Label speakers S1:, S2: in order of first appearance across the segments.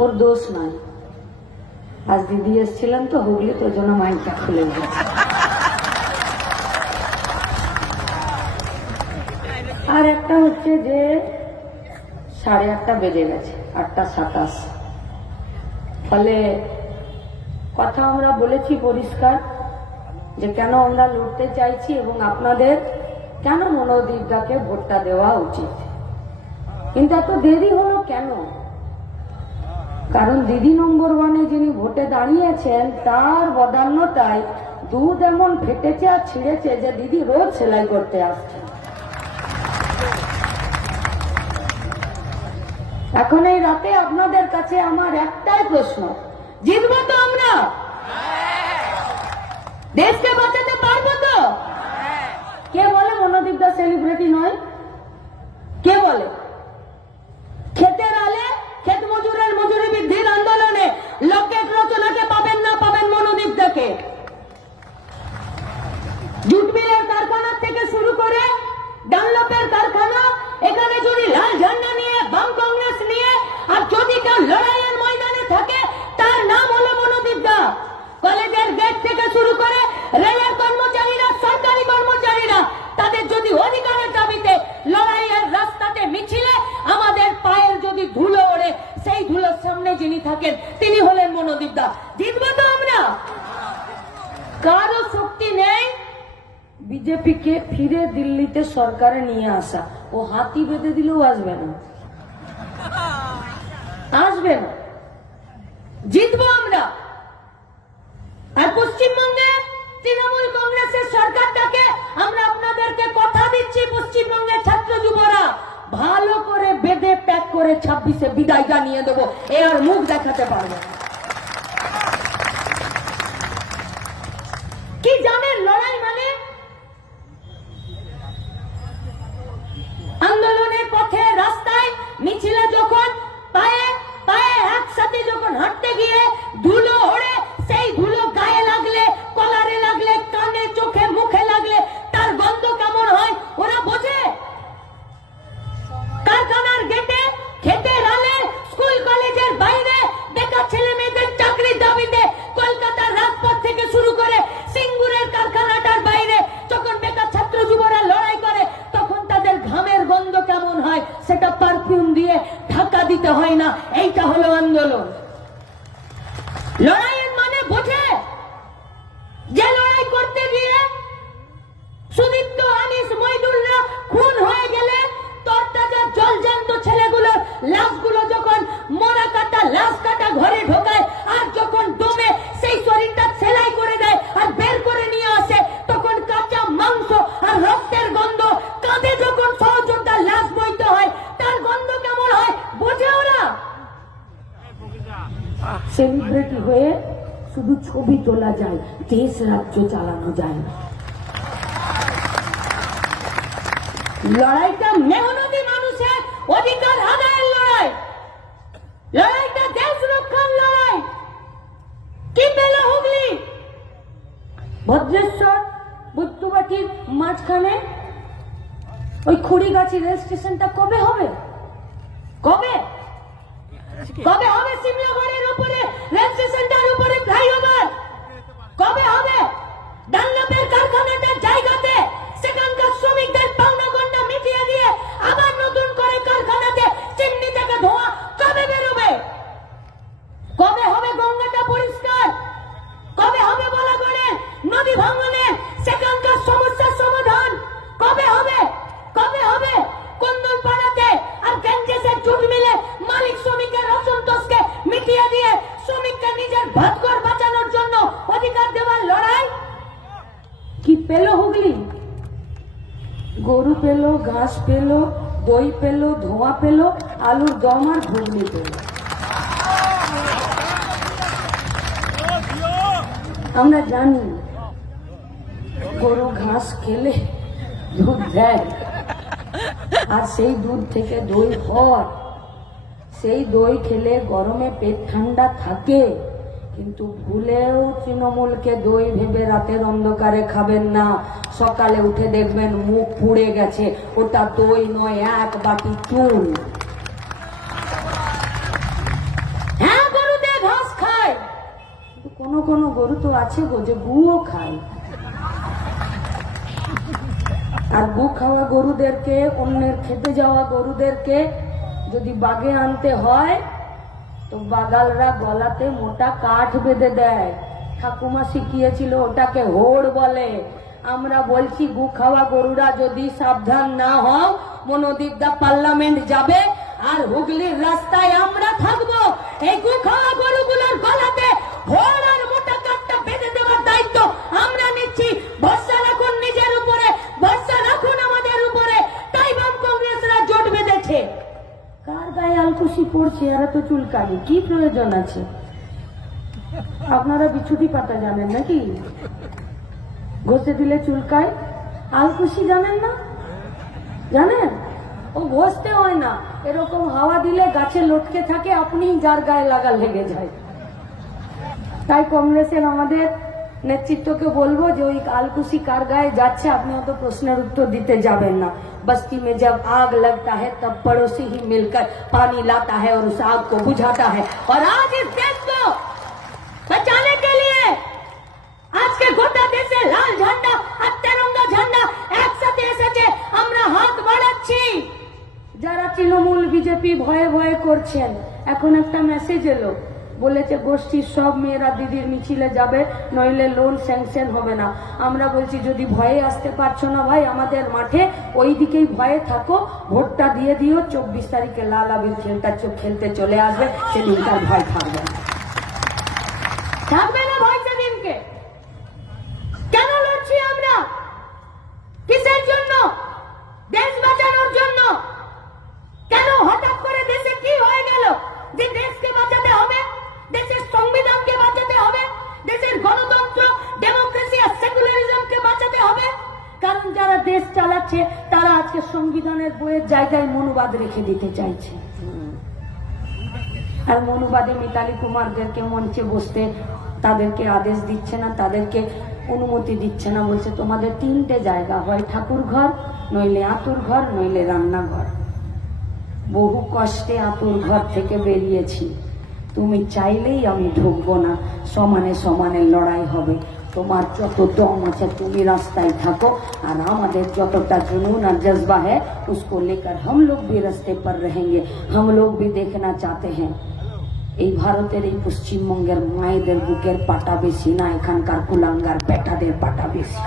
S1: ওর দোষ নয় আজ দিদি এসছিলেন তো, হুগলি, তো ওই জন্য মাইকটা খুলে আর একটা হচ্ছে যে, সাড়ে আটটা বেজে গেছে, আটটা সাতাশ। ফলে কথা আমরা বলেছি পরিষ্কার, যে কেন আমরা লড়তে চাইছি এবং আপনাদের কেন মনোদীপদাকে ভোটটা দেওয়া উচিত? কিন্তু এত দেরি হলো কেন? কারণ দিদি নম্বর ওয়ানে যিনি ভোটে দাঁড়িয়েছেন, তার বদান্যতায় দুধ এমন ফেটেছে আর ছিঁড়েছে যে দিদি রোজ সেলাই করতে আসছে এখন এই রাতে আপনাদের কাছে আমার একটাই প্রশ্ন, জিতবো তো আমরা? দেশকে বাঁচাতে পারব তো? কে বলে মনোদীপ দাস সেলিব্রিটি নয় কে বলে ক্ষেতের আলে ক্ষেত মজুরের মজুরি বৃদ্ধির আন্দোলনে লকেট রচনাকে পাবেন না পাবেন মনোদীপ দাকে জুট মিলের কারখানা থেকে শুরু করে ডানলপের কারখানা এখানে যদি লাল ঝান্ডা নিয়ে বাম কংগ্রেস নিয়ে আর যদি কেউ লড়াইয়ের ময়দানে থাকে তার নাম হলো মনোদীপ দা কলেজের গেট থেকে শুরু করে রেলের কর্মচারীরা সরকারি কর্মচারীরা তাদের যদি অধিকারের দাবিতে লড়াইয়ের রাস্তাতে মিছিলে আমাদের পায়ের যদি ধুলো ওড়ে সেই ধুলোর সামনে যিনি থাকেন তিনি হলেন মনোদীপ দা জিতবো তো আমরা কারও শক্তি নেই বিজেপিকে ফিরে দিল্লিতে সরকারে নিয়ে আসা। ও হাতি বেঁধে দিলেও আসবে না। আসবে না। জিতবো আমরা। আর পশ্চিমবঙ্গে তৃণমূল কংগ্রেসের সরকারটাকে আমরা আপনাদেরকে কথা দিচ্ছি, পশ্চিমবঙ্গের ছাত্র যুবরা। ভালো করে বেঁধে প্যাক করে ছাব্বিশে বিদায় জানিয়ে দেবো। এ আর মুখ দেখাতে পারবে। কি জানেন, লড়াই গিয়ে দেশ রাজ্য চালানো যায় না। লড়াইটা মেহনতি মানুষের অধিকার আদায়ের লড়াই। লড়াইটা দেশ রক্ষার লড়াই। কি পেল হুগলি? ভদ্রেশ্বর বুদ্ধবাটির মাঝখানে ওই খুড়িগাছি রেল স্টেশনটা কবে হবে? কবে? কবে হবে? সিমলাগড়ের উপরে রেল স্টেশনটার উপরে ফ্লাইওভার। কবে হবে? ডানলপের কারখানাটার জায়গাতে, সেখানকার শ্রমিকদের পাওনা গন্ডা মিটিয়ে দিয়ে আবার নতুন করে কারখানাতে চিমনি থেকে কবে বেরোবে? কবে হবে গঙ্গাটা পরিষ্কার? কবে হবে নদী সেখানকার সমস্যার সমাধান? কবে হবে? কবে হবে? কন্দল পাড়াতে আর গ্যাঞ্জেসের জুট মিলে মালিক শ্রমিকের অসন্তোষকে মিটিয়ে দিয়ে শ্রমিককে নিজের ভাতঘর বাঁচানোর জন্য অধিকার দেওয়ার লড়াই কি পেল হুগলি? গরু পেল, ঘাস পেল, দই পেল, ধোঁয়া পেল, আলুর দম আর ঘুগনি পেল। আমরা জানি, গরু, ঘাস খেলে দুধ দেয়। আর সেই দুধ থেকে দই হয়। সেই দই খেলে গরমে পেট ঠান্ডা থাকে। কিন্তু ভুলেও তৃণমূলকে দই ভেবে রাতের অন্ধকারে খাবেন না। সকালে উঠে দেখবেন মুখ পুড়ে গেছে। ওটা দই নয়, এক বাটি চুন। কোনো কোনো গরু তো আছে গো যে গুও খায়। আর গু খাওয়া গরুদেরকে, অন্যের খেতে যাওয়া গরুদেরকে যদি বাগে আনতে হয় তো বাগালরা গলাতে মোটা কাঠ বেঁধে দেয়। ঠাকুমা শিখিয়েছিল ওটাকে হোড় বলে। আমরা বলছি, গু খাওয়া গরুরা যদি সাবধান না হও মনোদীপদা পার্লামেন্ট যাবে আর হুগলির রাস্তায় আমরা থাকব। এই গু খাওয়া গরুগুলোর গলাতে হোড় আর মোটা কাঠটা বেঁধে দেওয়ার দায়িত্ব আমরা নিচ্ছি ভরসা রাখুন নিজের উপরে ভরসা রাখুন আমাদের উপরে তাই বাম কংগ্রেসরা জোট বেঁধেছে কার গায়ে আলকুশি পড়ছে এরা তো চুলকানি। কি প্রয়োজন আছে? আপনারা বিছুটি পাতা জানেন নাকি? ঘষে দিলে চুলকায়। আলকুশি জানেন না? জানেন? ও ঘষতে হয় না। এরকম হাওয়া দিলে গাছে লটকে থাকে, আপনি যার গায়ে লাগা লেগে যায়। তাই কংগ্রেসের আমাদের নেতৃত্বকে বলব যে ওই আলকুশি কার গায়ে যাচ্ছে, আপনি অত প্রশ্নের উত্তর দিতে যাবেন না। बस्ती में जब आग लगता है तब पड़ोसी ही मिलकर पानी लाता है और उस आग को बुझाता है और आज इस देश को बचाने के लिए আজকে গোটা দেশে লাল ঝান্ডা আর তেরঙ্গা ঝান্ডা একসাথে এসেছে আমরা হাত বাড়াচ্ছি যারা তৃণমূল বিজেপি ভয়ে ভয়ে করছেন এখন একটা মেসেজ এলো বলেছে, গোষ্ঠীর সব মেয়েরা দিদির মিছিলে যাবে, নইলে লোন স্যাংশন হবে না। আমরা বলছি, যদি ভয়ে আসতে পারছ না ভাই, আমাদের মাঠে ওই দিকেই ভয়ে থাকো, ভোটটা দিয়ে দিও, চব্বিশ তারিখে লাল আবির খেলটা খেলতে চলে আসবে সেদিন তার ভয় থাকবে থাকবে না ভয় সেদিনকে কেন লড়ছি আমরা কিসের জন্য দেশ বাঁচানোর জন্য কেন হঠাৎ করে দেশে কি হয়ে গেল যে দেশকে বাঁচাতে হবে দেশের সংবিধানকে বাঁচাতে হবে দেশের গণতন্ত্র ডেমোক্রেসি আর সেকুলারিজমকে বাঁচাতে হবে কারণ যারা দেশ চালাচ্ছে তারা আজকে সংবিধানের বইয়ের মনুবাদ রেখে দিতে চাইছে। আর মনুবাদে মিতালি কুমারদেরকে মঞ্চে বসতে তাদেরকে আদেশ দিচ্ছে না, তাদেরকে অনুমতি দিচ্ছে না, বলছে তোমাদের তিনটে জায়গা হয়, ঠাকুর ঘর, নইলে আতুর ঘর, নইলে রান্নাঘর। বহু কষ্টে আতুর ঘর থেকে বেরিয়েছি। তুমি চাইলেই আমি ঢুকবো না, সমানে সমানে লড়াই হবে। তোমার যত দম আছে তুমি রাস্তায় থাকো আর আমাদের যতটা जुनून और जज्बा है उसको लेकर हम लोग भी रास्ते पर रहेंगे हम लोग भी देखना चाहते हैं এই ভারতের এই পশ্চিমবঙ্গের মায়েদের বুকের পাটা বেশি না এখানকার কুলাঙ্গার পেটাদের পাটা বেশি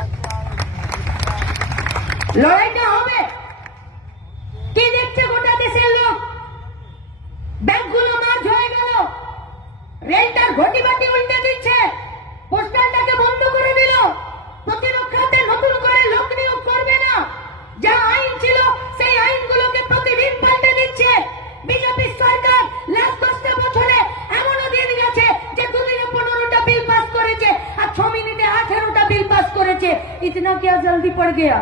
S1: লড়াইটা হবে কি দেখছে গোটা দেশের লোক ব্যাংকগুলো মার্জ হয়ে গেল রেলটার ঘটি বাটি গেয়া।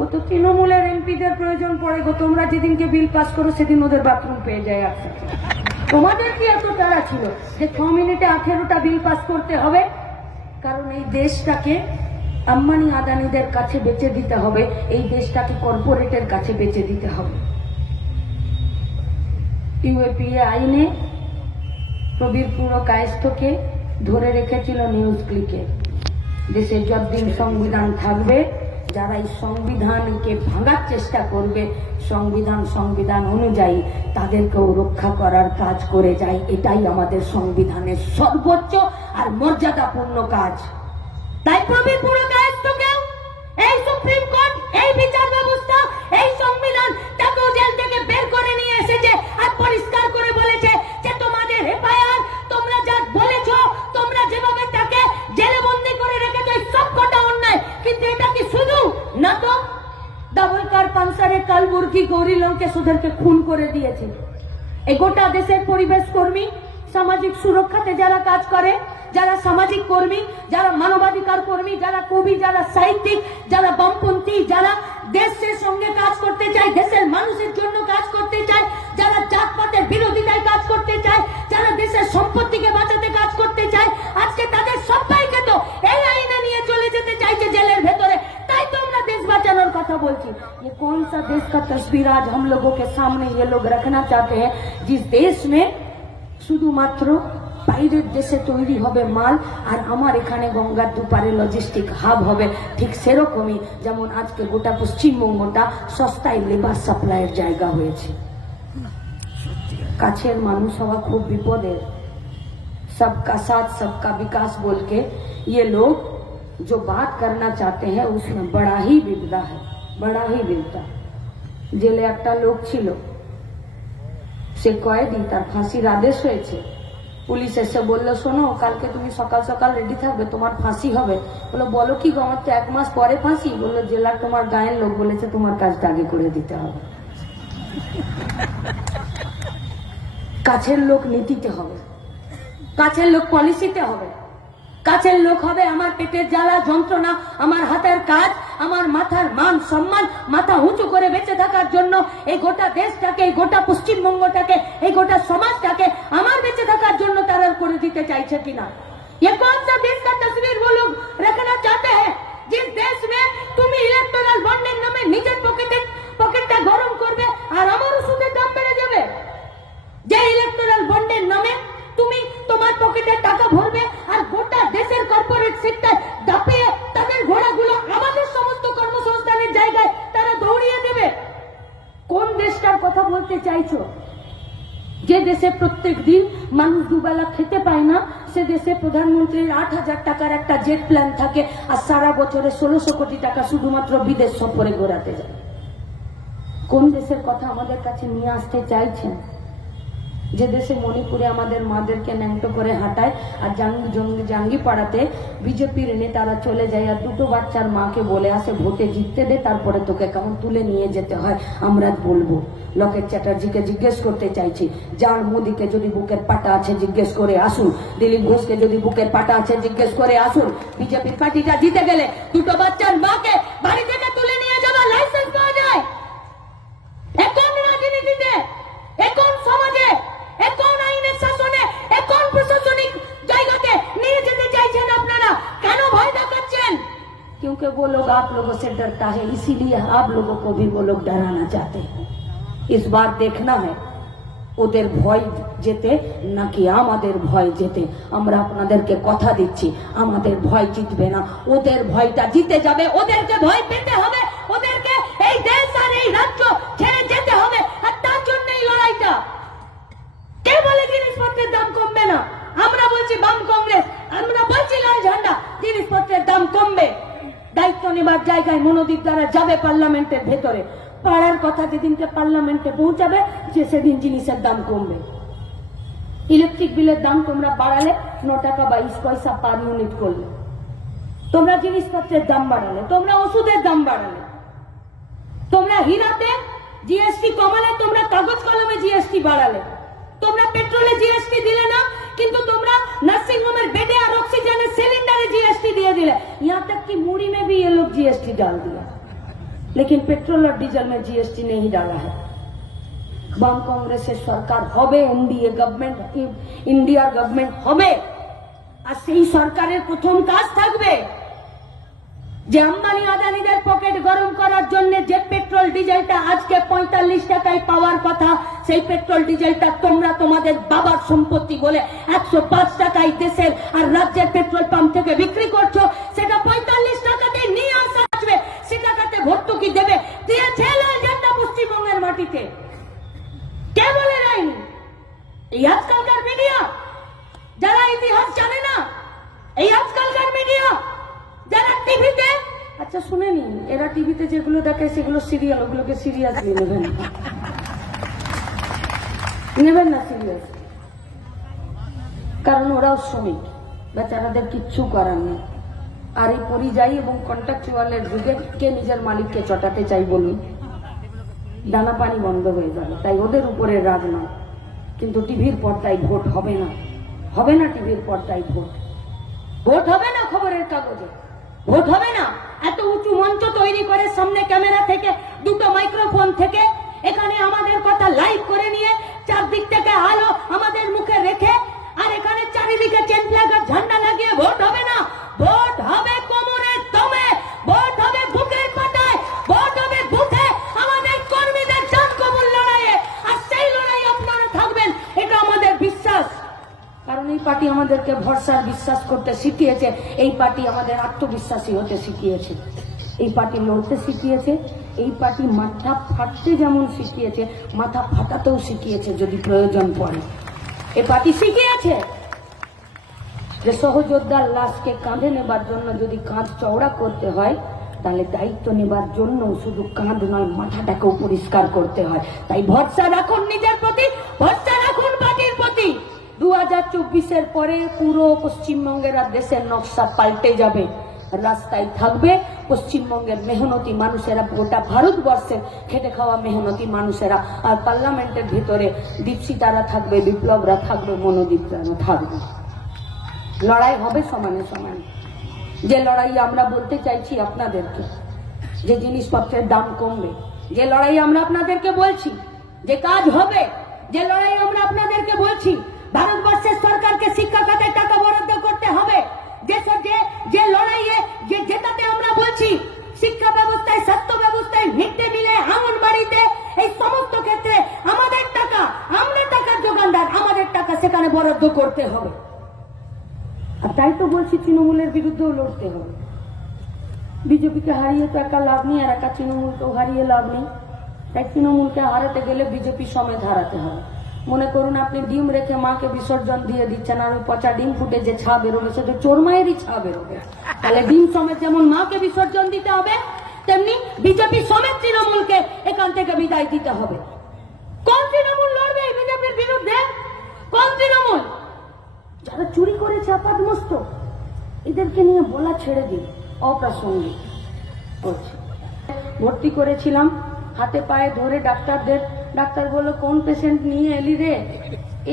S1: ও তো তৃণমূলের এমপিদের প্রয়োজন পড়ে গো। তোমরা যেদিনকে বিল পাস করো, সেদিন ওদের বাথরুম পেয়ে যায় একসাথে তোমাদের কি এত তারা ছিল যে ছ মিনিটে আঠেরোটা বিল পাস করতে হবে? কারণ এই দেশটাকে আম্বানি আদানিদের কাছে বেচে দিতে হবে। এই দেশটাকে কর্পোরেটের কাছে বেচে দিতে হবে। ইউএপিএ আইনে প্রবীর পুরো কায়স্থকে ধরে রেখেছিল নিউজ ক্লিকে। দেশে যতদিন সংবিধান থাকবে যারা এই সংবিধানকে ভাঙার চেষ্টা করবে, সংবিধান সংবিধান অনুযায়ী তাদেরকেও রক্ষা করার কাজ করে যায়। এটাই আমাদের সংবিধানের সর্বোচ্চ আর মর্যাদাপূর্ণ কাজ। তাই প্রবীর পুরো কায়স্থকেও এই সুপ্রিম কোর্ট এই বিচার ব্যবস্থা এই সংবিধান তাকেও জেল থেকে বের করে নিয়ে এসেছে আর পরিষ্কার করে বলেছে যে তোমাদের এফআইআর তোমরা যা বলেছ তোমরা যেভাবে তাকে জেলে বন্দি করে রেখেছো এই সব কটা অন্যায় কিন্তু এটা কি শুধু না তো ডাবল কার কালবুর্গি গৌরী লঙ্কেশ ওদেরকে খুন করে দিয়েছে। এ গোটা দেশের পরিবেশ কর্মী সামাজিক সুরক্ষাতে যারা কাজ করে যারা সামাজিক কর্মী যারা মানবাধিকার কর্মী যারা কবি যারা সাহিত্যিক যারা বামপন্থী যারা দেশের সঙ্গে কাজ করতে চায় দেশের মানুষের জন্য কাজ করতে চায় যারা জাতপাতের বিরোধিতায় কাজ করতে চায় যারা দেশের সম্পত্তিকে বাঁচাতে কাজ করতে চায় আজকে তাদের সবাইকে তো এই আইনে নিয়ে চলে যেতে চাইছে জেলের ভেতরে তাই তো আমরা देश बचाने কথা বলছি ये कौन सा देश का तस्वीर आज हम लोगों के सामने ये लोग रखना चाहते हैं जिस देश में শুধুমাত্র বাইরের দেশে তৈরি হবে মাল আর আমার এখানে গঙ্গার দুপারে লজিস্টিক হাব হবে ঠিক সেরকমই যেমন আজকে গোটা পশ্চিমবঙ্গটা সস্তায় লেবার সাপ্লাইয়ের জায়গা হয়েছে কাছের মানুষ হওয়া খুব বিপদের सबका साथ सबका विकास बोल के ये लोग जो बात करना चाहते हैं उसमें बड़ा ही विपदा है बड़ा ही विपदा জেলে একটা লোক ছিল সে কয়েদি তার ফাঁসির আদেশ হয়েছে। পুলিশ এসে বলল, শোনো, কালকে তুমি সকাল সকাল রেডি থাকবে, তোমার ফাঁসি হবে। বলো বলো কি গো, আমার তো এক মাস পরে ফাঁসি। বলল, জেলার তোমার গায়ের লোক বলেছে তোমার কাজটা আগে করে দিতে হবে। কাছের লোক নীতিতে হবে। কাছের লোক পলিসিতে হবে। কাছের লোক হবে, আমার পেটের জ্বালা, যন্ত্রণা, আমার হাতের কাজ আমার মাথার মান সম্মান মাথা উঁচু করে বেঁচে থাকার জন্য এই গোটা দেশটাকে এই গোটা পশ্চিমবঙ্গটাকে এই গোটা সমাজটাকে আমার বেঁচে থাকার জন্য তারা করে দিতে চাইছে কিনা ये कौन सा देश का तस्वीर वो लोग रखना चाहते हैं जिस देश में তুমি ইলেকট্রাল বন্ডের নামে প্রধানমন্ত্রীর আট হাজার টাকার একটা জেট প্ল্যান থাকে আর সারা বছরে ষোলোশো কোটি টাকা শুধুমাত্র বিদেশ সফরে ঘোরাতে যায়। কোন দেশের কথা আমাদের কাছে নিয়ে আসতে চাইছেন? যে দেশে মণিপুরে আমাদের মাদেরকে ন্যাংটো করে হাঁটায় আর জাঙ্গি জঙ্গি জাঙ্গি পাড়াতে বিজেপির নেতারা চলে যায় আর দুটো বাচ্চার মাকে বলে আসে, ভোটে জিততে দে, তারপরে তোকে কেমন তুলে নিয়ে যেতে হয়, আমরা বলব। লকেট চ্যাটার্জিকে জিজ্ঞেস করতে চাইছি যার মোদীকে যদি বুকের পাটা আছে, জিজ্ঞেস করে আসুন। দিলীপ ঘোষকে যদি বুকের পাটা আছে, জিজ্ঞেস করে আসুন। বিজেপির পার্টিটা জিতে গেলে দুটো বাচ্চার মাকে বাড়ি থেকে लोग आप लोगों से डरता है इसीलिए आप लोगों को भी वो लोग डराना चाहते हैं इस बार देखना है ওদের ভয় যেতে নাকি আমাদের ভয় যেতে আমরা আপনাদেরকে কথা দিচ্ছি আমাদের ভয় জিতবে না ওদের ভয়টা জিতে যাবে ওদেরকে ভয় পেতে হবে ওদেরকে এই দেশ আর এই রাজ্য ছেড়ে যেতে হবে আর তার জন্য এই লড়াইটা কে বলে জিনিসপত্রের দাম কমবে না আমরা বলছি বাম কংগ্রেস আমরা বলছি লাল ঝান্ডা জিনিসপত্রের দাম কমবে দায়িত্ব নেবার জায়গায় মনোদীপ দ্বারা যাবে পার্লামেন্টের ভেতরে। পাড়ার কথা যেদিনকে পার্লামেন্টে পৌঁছাবে, যে সেদিন জিনিসের দাম কমবে। ইলেকট্রিক বিলের দাম তোমরা বাড়ালে ন টাকা বাইশ পয়সা পার ইউনিট করলে। তোমরা জিনিসপত্রের দাম বাড়ালে, তোমরা ওষুধের দাম বাড়ালে। তোমরা হীরাতে জিএসটি কমালে, তোমরা কাগজ কলমে জিএসটি বাড়ালে। তোমরা পেট্রোলে জিএসটি দিলে না কিন্তু তোমরা नर्सिंग होमेर बेडे और ऑक्सीजन सिलेंडर जीएसटी दिए दिले यहाँ तक कि मूड़ी में भी ये लोग जीएसटी डाल दिया लेकिन पेट्रोल और डीजल में जीएसटी नहीं डाला है বাম কংগ্রেসের সরকার হবে এনডিএ গভর্নমেন্ট ইন্ডিয়ার গভর্নমেন্ট হবে আর সেই সরকারের প্রথম কাজ থাকবে যে আম্বানি আদানিদের পকেট গরম করার জন্য যে পেট্রোল ডিজেলটা আজকে পঁয়তাল্লিশ টাকায় পাওয়ার কথা, সেই পেট্রোল ডিজেলটা তোমরা তোমাদের বাবার সম্পত্তি বলে একশো পাঁচ টাকায় দেশের আর রাজ্যের পেট্রোল পাম্প থেকে বিক্রি করছ। সেটা পঁয়তাল্লিশ টাকাতে নিয়ে আসা আসবে, সে টাকাতে ভর্তুকি দেবে। দিয়েছে লাল ঝান্ডা পশ্চিমবঙ্গের মাটিতে। কে বলে যায়নি এই আজকালকার মিডিয়া, যারা ইতিহাস জানে না, এই আজকালকার মিডিয়া। যারা টিভিতে আচ্ছা এরা টিভিতে যেগুলো দেখে, সেগুলো সিরিয়াল ওগুলোকে সিরিয়াসলি নেবেন নেবেন না সিরিয়াস কারণ ওরাও শ্রমিক। বেচারাদের কিচ্ছু করার নেই। আর এই পরিযায়ী এবং কন্ট্রাকচুয়ালের যুগে কে নিজের মালিককে চটাতে চাই বলুন? দানা পানি বন্ধ হয়ে যাবে। তাই ওদের উপরে রাগ নয় কিন্তু টিভির পর্দায় ভোট হবে না। হবে না টিভির পর্দায় ভোট। ভোট হবে না খবরের ভোট হবে না। এত উঁচু মঞ্চ তৈরি করে সামনে ক্যামেরা থেকে দুটো মাইক্রোফোন থেকে এখানে আমাদের কথা লাইভ করে নিয়ে চারদিক থেকে আলো আমাদের মুখে রেখে আর এখানে চারিদিকে চেন ফ্ল্যাগ আর ঝান্ডা লাগিয়ে ভোট হবে না ভোট হবে কোমরের দমে ভোট হবে বুকের পাতায় ভোট হবে বুথে আমাদের কর্মীদের জান কবুল লড়াইয়ে আর সেই লড়াই আপনারা থাকবেন এটা আমাদের বিশ্বাস কারণ এই এই পার্টি আমাদেরকে ভরসার বিশ্বাস করতে শিখিয়েছে। এই পার্টি আমাদের আত্মবিশ্বাসী হতে শিখিয়েছে। এই পার্টি লড়তে শিখিয়েছে। এই পার্টি মাথা ফাটতে যেমন শিখিয়েছে, মাথা ফাটাতেও শিখিয়েছে যদি প্রয়োজন পড়ে। এ পার্টি শিখিয়েছে। যে সহযোদ্ধার লাশকে কাঁধে নেবার জন্য যদি কাঁধ চওড়া করতে হয়, তাহলে দায়িত্ব নেবার জন্য শুধু কাঁধ নয়, মাথাটাকেও পরিষ্কার করতে হয়। তাই ভরসা রাখুন নিজের প্রতি, ভরসা হাজার চব্বিশের পরে পুরো পশ্চিমবঙ্গের আর দেশের নকশা পাল্টে যাবে। রাস্তায় থাকবে পশ্চিমবঙ্গের মেহনতি মানুষেরা, গোটা ভারতবর্ষের খেটে খাওয়া মেহনতি মানুষেরা। আর পার্লামেন্টের ভিতরে দীপশিতারা থাকবে, বিপ্লবরা থাকবে মনোদীপরা থাকবে। লড়াই হবে সমানে সমানে। যে লড়াই আমরা বলতে চাইছি আপনাদেরকে, যে জিনিসপত্রের দাম কমবে। যে লড়াই আমরা আপনাদেরকে বলছি, যে কাজ হবে, যে লড়াই আমরা আপনাদেরকে বলছি ভারতবর্ষের সরকারকে শিক্ষা খাতে টাকা বরাদ্দ করতে হবে। যে যে লড়াইয়ে, যে জেতাতে আমরা বলছি, শিক্ষা ব্যবস্থায়, স্বাস্থ্য ব্যবস্থায় মিড ডে মিলে আঙ্গনবাড়িতে এই সমস্ত ক্ষেত্রে আমাদের টাকা, আমরা টাকার যোগানদার, আমাদের টাকা সেখানে বরাদ্দ করতে হবে। আর তাই তো বলছি তৃণমূলের বিরুদ্ধেও লড়তে হবে। বিজেপিকে হারিয়ে তো একা লাভ নেই, আর একা তৃণমূলকেও হারিয়ে লাভ নেই। তাই তৃণমূলকে হারাতে গেলে বিজেপি সমেত হারাতে হবে। মনে করুন আপনি ডিম রেখে মাকে বিসর্জন দিয়ে দিচ্ছেন আর পচা ডিম ফুটে যে ছা বেরোবে সে তো চোর মায়েরই ছা বেরোবে। তাহলে ডিম সমেত যেমন মাকে বিসর্জন দিতে হবে, তেমনি বিজেপি সমেত তৃণমূলকে এখান থেকে বিদায় দিতে হবে। কোন তৃণমূল লড়বে বিজেপির বিরুদ্ধে? কোন তৃণমূল? যারা চুরি করেছে আপাতমস্ত এদেরকে নিয়ে বলা ছেড়ে দিন, অপ্রাসঙ্গিক। ভর্তি করেছিলাম, হাতে পায়ে ধরে ডাক্তারদের ডাক্তার বলল কোন পেশেন্ট নিয়ে এলি রে?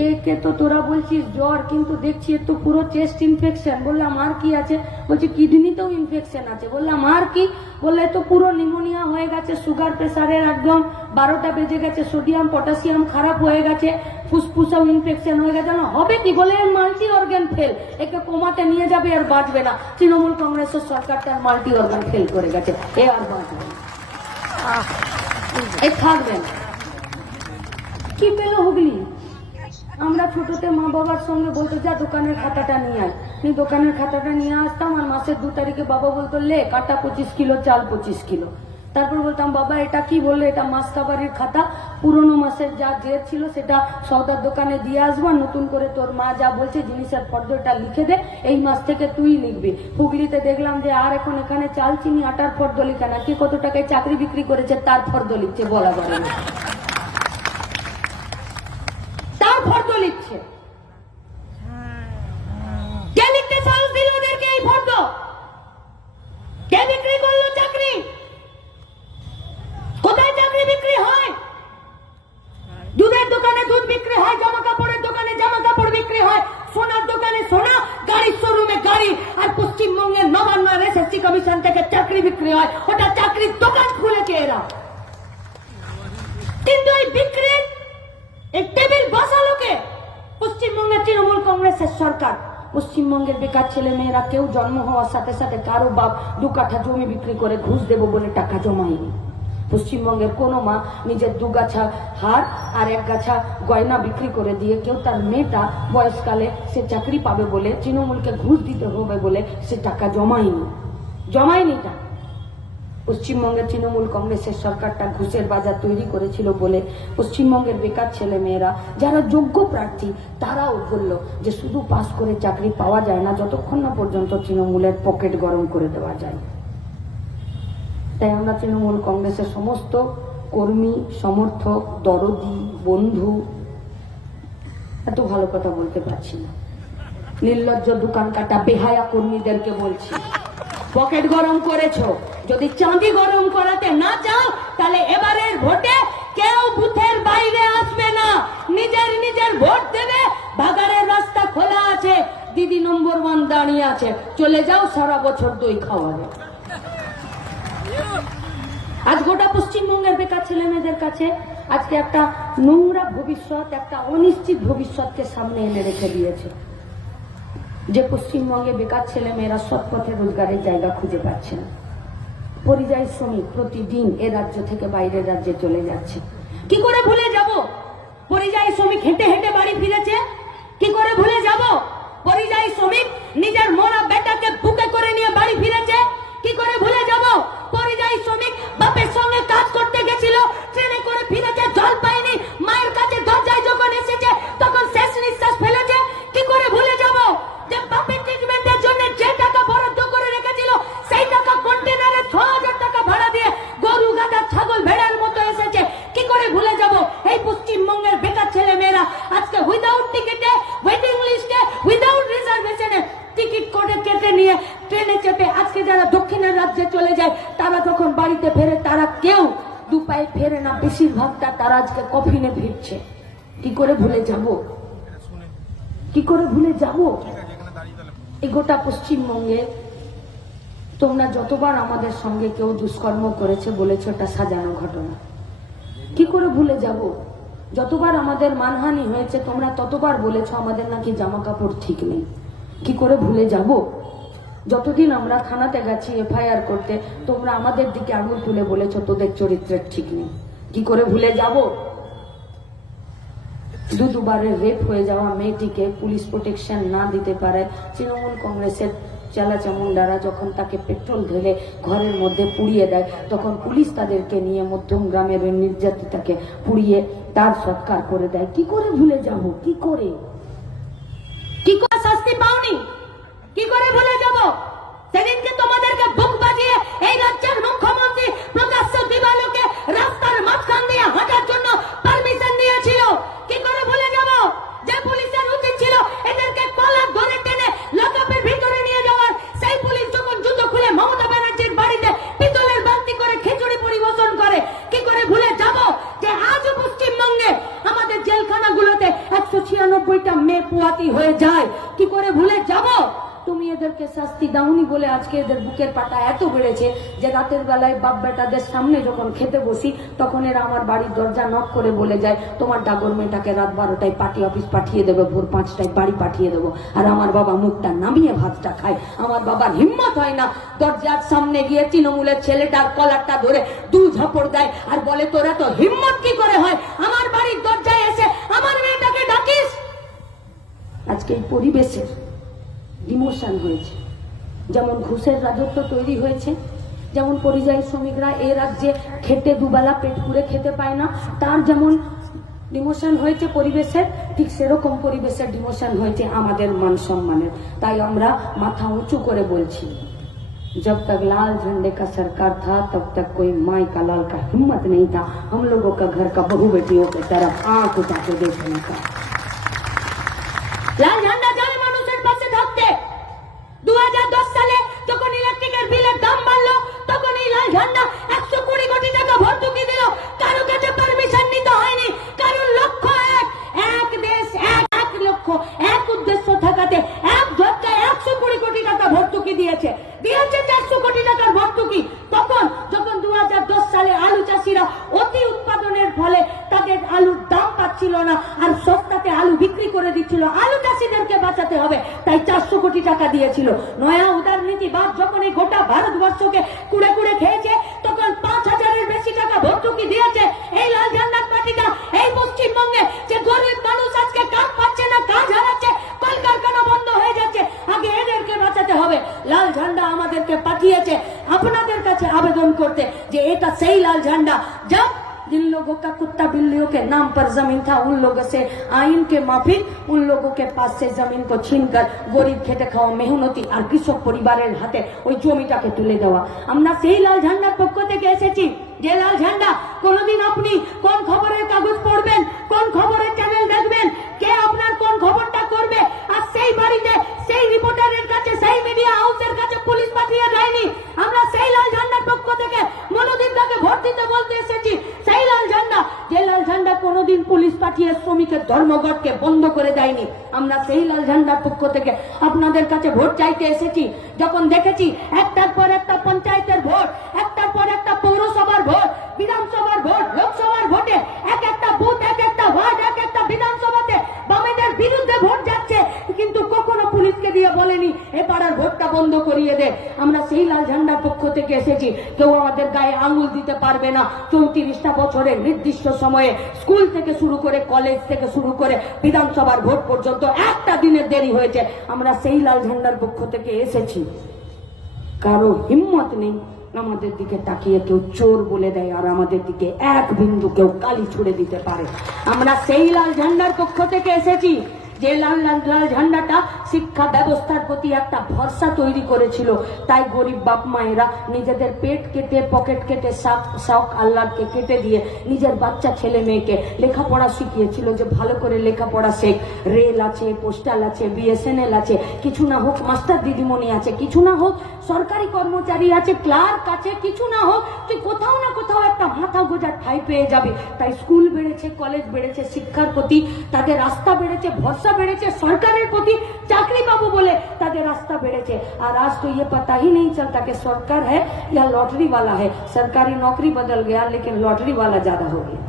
S1: একে তো তোরা বলছিস জ্বর কিন্তু দেখছি এর তো পুরো চেস্ট ইনফেকশন বললাম আর কি আছে? বলছে কিডনিতেও ইনফেকশন আছে। বললাম আর কি? বললে তো পুরো নিমোনিয়া হয়ে গেছে সুগার প্রেসারের একদম। বারোটা বেজে গেছে সোডিয়াম পটাশিয়াম খারাপ হয়ে গেছে ফুসফুসাও ইনফেকশন হয়ে গেছে। না হবে কি? বলে মাল্টি অর্গান ফেল একে কোমাতে নিয়ে যাবে আর বাঁচবে না। তৃণমূল কংগ্রেসের সরকার তার মাল্টি অর্গান ফেল করে গেছে এ আর বাঁচবে না। এ থাকবে না। কি পেল হুগলি? আমরা ছোটতে মা বাবার সঙ্গে বলতো, যা দোকানের খাতাটা নিয়ে আয়। তুই দোকানের খাতাটা নিয়ে আসতাম আর মাসের দু তারিখে বাবা বলতো, লে, কাটা পঁচিশ কিলো, চাল পঁচিশ কিলো। তারপর বলতাম, বাবা, এটা কি বললে? এটা মাস কাবারির খাতা। পুরনো মাসের যা জের ছিল সেটা সৌদার দোকানে দিয়ে আসব নতুন করে তোর মা যা বলছে জিনিসের ফর্দটা লিখে দে। এই মাস থেকে তুই লিখবি। হুগলিতে দেখলাম যে আর এখন এখানে চাল, চিনি, আটার ফর্দ লিখা না কে কত টাকায় চাকরি বিক্রি করেছে তার ফর্দ লিখছে বলা বলে না। তার ফর্দ লিখছে কে লিখতে সাহস দিল ওদেরকে এই ফর্দ কে বিক্রি করল চাকরি কোথায় চাকরি বিক্রি হয় দুধের দোকানে দুধ বিক্রি হয় জামা কাপড়ের দোকানে জামা কাপড় বিক্রি হয় সোনার দোকানে সোনা গাড়ির শোরুমে গাড়ি আর পশ্চিমবঙ্গের নবান্ন এসএসসি কমিশন থেকে চাকরি বিক্রি হয় ওটা চাকরির দোকান খুলেছে এরা কিন্তু এই বিক্রির এই টেবিল বসালোকে পশ্চিমবঙ্গের তৃণমূল কংগ্রেসের সরকার পশ্চিমবঙ্গের বেকার ছেলে মেয়েরা কেউ জন্ম হওয়ার সাথে সাথে কারও বাপ দু কাঠা জমি বিক্রি করে ঘুষ দেবো বলে টাকা জমায়নি। পশ্চিমবঙ্গের কোনো মা নিজের দু গাছা হার আর এক গাছা গয়না বিক্রি করে দিয়ে কেউ তার মেয়েটা বয়সকালে সে চাকরি পাবে বলে তৃণমূলকে ঘুষ দিতে হবে বলে সে টাকা জমায়নি। জমায়নি টাকা পশ্চিমবঙ্গের তৃণমূল কংগ্রেসের সরকারটা ঘুষের বাজার তৈরি করেছিল বলে পশ্চিমবঙ্গের বেকার ছেলে মেয়েরা যারা যোগ্য প্রার্থী, তারাও বলল যে শুধু পাস করে চাকরি পাওয়া যায় না, যতক্ষণ না পর্যন্ত তৃণমূলের পকেট গরম করে দেওয়া যায়। তাই আমরা তৃণমূল কংগ্রেসের সমস্ত কর্মী, সমর্থক, দরদি, বন্ধু, এত ভালো কথা বলতে পারছি না। নির্লজ্জ দোকান কাটা বেহায়া কর্মীদেরকে বলছি। পকেট গরম করেছ। যদি চাঁদি গরম করাতে না চাও, তাহলে এবারের ভোটে কেউ বুথের বাইরে আসবে না। নিজের নিজের ভোট দেবে ভাগাড়ের রাস্তা খোলা আছে, দিদি নম্বর ওয়ান দাঁড়িয়ে আছে। চলে যাও সারা বছর দই খাওয়াবে। আজ গোটা পশ্চিমবঙ্গের বেকার ছেলে মেয়েদের কাছে আজকে একটা নোংরা ভবিষ্যৎ, একটা অনিশ্চিত ভবিষ্যৎকে সামনে এনে রেখে দিয়েছে। যে পশ্চিমবঙ্গে বেকার ছেলে মেয়েরা সৎপথে রোজগারের জায়গা খুঁজে পাচ্ছে না। পরিযায়ী শ্রমিক প্রতিদিন এ রাজ্য থেকে বাইরের রাজ্যে চলে যাচ্ছে। কি করে ভুলে যাব? পরিযায়ী শ্রমিক হেঁটে হেঁটে বাড়ি ফিরেছে? কি করে ভুলে যাব? পরিযায়ী শ্রমিক নিজের মোরা বেটাকে বুকে করে নিয়ে বাড়ি ফিরেছে? কি করে ভুলে যাব? পরিযায়ী শ্রমিক বাপের সঙ্গে কাজ করতে গেছিল, ট্রেনে করে ফিরেছে জলপাই উইদাউট টিকিটে ওয়েটিং লিস্টে উইদাউট রিজার্ভেশনে টিকিট করে কেটে নিয়ে ট্রেনে চেপে আজকে যারা দক্ষিণের রাজ্যে চলে যায়, তারা যখন বাড়িতে ফেরে, তারা কেউ দু পায়ে ফেরে না। বেশিরভাগটা তারা আজকে কফিনে ফিরছে কি করে ভুলে যাব? কি করে ভুলে যাব? এই গোটা পশ্চিমবঙ্গে তোমরা যতবার আমাদের সঙ্গে কেউ দুষ্কর্ম করেছে, বলেছে ওটা সাজানো ঘটনা। কি করে ভুলে যাব? যতবার আমাদের মানহানি হয়েছে, তোমরা ততবার বলেছ আমাদের নাকি জামা কাপড় ঠিক নেই। কি করে ভুলে যাব? যতদিন আমরা থানাতে গেছি, এফআইআর করতে, তোমরা আমাদের দিকে আঙুল তুলে বলেছ তোদের চরিত্রের ঠিক নেই। কি করে ভুলে যাব? দু দুবারে রেপ হয়ে যাওয়া মেয়েটিকে পুলিশ প্রোটেকশন না দিতে পারে তৃণমূল কংগ্রেসের চালা চামুন্ডারা যখন তাকে পেট্রোল ঢেলে ঘরের মধ্যে পুড়িয়ে দেয়, তখন পুলিশ তাদেরকে নিয়ে মধ্যম গ্রামের ওই নির্যাতিতাকে পুড়িয়ে তার সৎকার করে দেয়। কি করে ভুলে যাব? কি করে? কি করে শাস্তি পাওনি? কি করে ভুলে যাব? সেদিনকে তোমাদেরকে বুক বাজিয়ে এই রাজ্যের মুখ্যমন্ত্রী প্রকাশ্য দিবালোকে রাস্তার মাঝখান দিয়ে হাঁটার জন্য পারমিশন দিয়েছিল কি করে ভুলে যাব যে পুলিশের উচিত ছিল এদেরকে কলার ধরে টেনে লকআপের ভিতরে নিয়ে যাওয়ার সেই পুলিশ যখন জুতো খুলে মমতা ব্যানার্জির বাড়িতে পিতলের বালতি করে খিচুড়ি পরিবেশন করে কি করে ভুলে যাব যে আজও পশ্চিমবঙ্গে আমাদের জেলখানাগুলোতে একশো ছিয়ানব্বইটা মেয়ে পুয়াতি হয়ে যায়। কি করে ভুলে যাব? এদেরকে শাস্তি দাওনি বলে আজকে এদের বুকের পাটা এত বেড়েছে যে রাতের বেলায় বাপ বেটাদের সামনে যখন খেতে বসি, তখন এরা আমার বাড়ির দরজা নক করে বলে যায়, তোমার ডাগর মেয়েটাকে রাত বারোটায় পার্টি অফিস পাঠিয়ে দেবো, ভোর পাঁচটায় বাড়ি পাঠিয়ে দেবো। আর আমার বাবা মুখটা নামিয়ে ভাতটা খায়। আমার বাবার হিম্মত হয় না। দরজার সামনে গিয়ে তৃণমূলের ছেলেটার কলারটা ধরে দু ঝাপড় দেয় আর বলে, তোরা তো হিম্মত কি করে হয়? আমার বাড়ির দরজায় এসে আমার মেয়েটাকে ডাকিস? আজকে এই পরিবেশে ডিমোশন হয়েছে যেমন ঘুষের রাজত্ব তৈরি হয়েছে যেমন পরিযায়ী শ্রমিকরা এ রাজ্যে খেতে দুবেলা পেট পুরে খেতে পায় না তার যেমন ডিমোশন হয়েছে পরিবেশের ঠিক সেরকম পরিবেশের ডিমোশন হয়েছে আমাদের মান সম্মানের তাই আমরা মাথা উঁচু করে বলছি जब तक लाल झंडे का सरकार था तब तक कोई माई का लाल का हिम्मत नहीं था हम लोगों का घर का बहू बेटियों की तरफ आंख उठा के देखने का था उन लोगों से आइन के माफिक उन लोगों के पास से जमीन को छीनकर গরিব খেটে খাওয়া মেহনতি আর কৃষক পরিবারের হাতে ওই জমিটাকে তুলে দেওয়া আমরা সেই লাল ঝান্ডার পক্ষ থেকে এসেছি যে লাল ঝান্ডা কোনদিন আপনি কোন খবরের কাগজ পড়বেন কোন খবরের চ্যানেল দেখবেন কে আপনার কোন খবরটা করবে? আর সেই বাড়িতে, সেই রিপোর্টারের কাছে, সেই মিডিয়া হাউসের কাছে পুলিশ পাঠিয়ে যায়নি আমরা সেই লাল ঝান্ডার পক্ষ থেকে মনোদীপটাকে ভোট দিতে বলতে এসেছি। সেই লাল ঝান্ডা, যে লাল ঝান্ডা কোনোদিন পুলিশ পাঠিয়ে শ্রমিকের ধর্মঘটকে বন্ধ করে দেয়নি, আমরা সেই লাল ঝান্ডার পক্ষ থেকে আপনাদের কাছে ভোট চাইতে এসেছি। যখন দেখেছি, একটার পর একটা পঞ্চায়েতের ভোট, একটার পর একটা পৌরসভার ভোট বিধানসভার ভোট, লোকসভার ভোটে এক একটা বুথ, এক একটা ওয়ার্ড, এক একটা বিধানসভাতে বামেদের বিরুদ্ধে ভোট যাচ্ছে, কিন্তু কখনো পুলিশকে দিয়ে বলেনি এ পাড়ার ভোটটা বন্ধ করিয়ে দে। আমরা সেই লাল ঝান্ডার পক্ষ থেকে এসেছি। কেউ আমাদের গায়ে আঙুল দিতে পারবে না। চৌত্রিশটা বছরের নির্দিষ্ট সময়ে স্কুল থেকে শুরু করে কলেজ থেকে শুরু করে বিধানসভার ভোট পর্যন্ত একটা দিনের দেরি হয়েছে। আমরা সেই লাল ঝান্ডার পক্ষ থেকে এসেছি। কারও হিম্মত নেই। আমাদের দিকে তাকিয়ে কেউ চোর বলে দেয় আর আমাদের দিকে এক বিন্দু কেউ কালি ছুড়ে দিতে পারে। আমরা সেই লাল ঝান্ডার পক্ষ থেকে এসেছি, যে লাল লাল লাল ঝান্ডাটা শিক্ষা ব্যবস্থার প্রতি একটা ভরসা তৈরি করেছিল। তাই গরিব বাপ মায়েরা নিজেদের পেট কেটে, পকেট কেটে, শাক, শখ আল্লাহকে কেটে দিয়ে নিজের বাচ্চা, ছেলে, মেয়েকে লেখাপড়া শিখিয়েছিল যে ভালো করে লেখাপড়া শেখ। রেল আছে, পোস্টাল আছে, বিএসএনএল আছে, কিছু না হোক, মাস্টার দিদিমণি আছে, কিছু না হোক সরকারি কর্মচারী আছে ক্লার্ক আছে কিছু না হোক তুই কোথাও না কোথাও একটা মাথা গোজার ঠাই পেয়ে যাবে তাই স্কুল বেড়েছে কলেজ বেড়েছে শিক্ষার প্রতি তাদের রাস্তা বেড়েছে ভরসা বেড়েছে সরকারের প্রতি চাকরি পাবো বলে তাদের রাস্তা বেড়েছে আর आज तो ये पता ही नहीं चलता कि सरकार है या लॉटरी वाला है सरकारी नौकरी बदल गया लेकिन लॉटरी वाला ज्यादा हो गया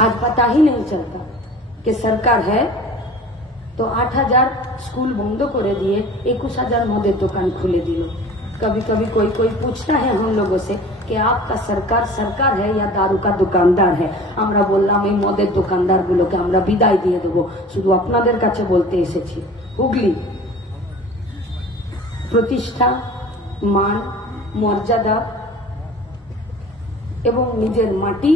S1: आज पता ही नहीं चलता कि सरकार है तो आठ हजार स्कूल बंद করে দিয়ে একুশ হাজার মদের দোকান খুলে দিল कभी कभी कोई कोई पूछता है हम लोगों से कि आपका सरकार सरकार है या दारू का दुकानदार है আমরা বললাম এই মদের দোকানদার গুলোকে আমরা বিদায় দিয়ে দেবো শুধু আপনাদের কাছে বলতে এসেছি হুগলি প্রতিষ্ঠা মান মর্যাদা এবং নিজের মাটি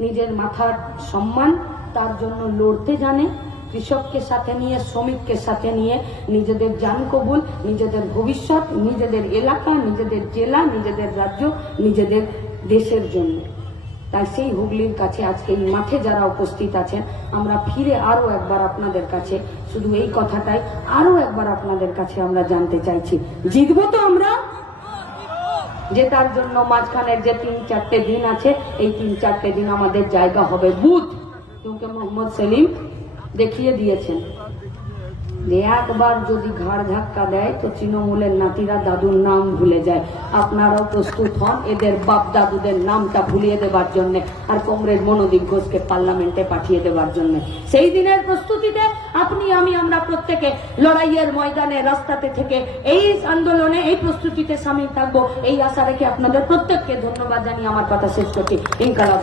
S1: নিজের মাথার সম্মান তার জন্য লড়তে জানে কৃষককে সাথে নিয়ে, শ্রমিককে সাথে নিয়ে নিজেদের জান কবুল, নিজেদের ভবিষ্যৎ, নিজেদের এলাকা, নিজেদের জেলা, নিজেদের রাজ্য, নিজেদের দেশের জন্য। তাই সেই হুগলির কাছে আজকে এই মাঠে যারা উপস্থিত আছেন, আমরা ফিরে আরও একবার আপনাদের কাছে শুধু এই কথাটাই, আরও একবার আপনাদের কাছে আমরা জানতে চাইছি। জিতবো তো আমরা? যে তার জন্য মাঝখানের যে তিন চারটে দিন আছে, এই তিন চারটে দিন আমাদের জায়গা হবে বুথ কিন্তু মোহাম্মদ সেলিম? দেখিয়ে দিয়েছেন। একবার যদি ঘাড় ধাক্কা দেয়, তো তৃণমূলের নাতিরা দাদুর নাম ভুলে যায়। আপনারাও প্রস্তুত হন এদের বাপ দাদুদের নামটা ভুলিয়ে দেবার জন্য আর কংগ্রেস মনোদীপ ঘোষকে পার্লামেন্টে পাঠিয়ে দেবার জন্য। সেই দিনের প্রস্তুতিতে আপনি, আমি, আমরা প্রত্যেকে লড়াইয়ের ময়দানে, রাস্তাতে থেকে এই আন্দোলনে, এই প্রস্তুতিতে সামিল থাকব। এই আশা রেখে আপনাদের প্রত্যেককে ধন্যবাদ জানিয়ে আমার কথা শেষ করছি। ইনকালাব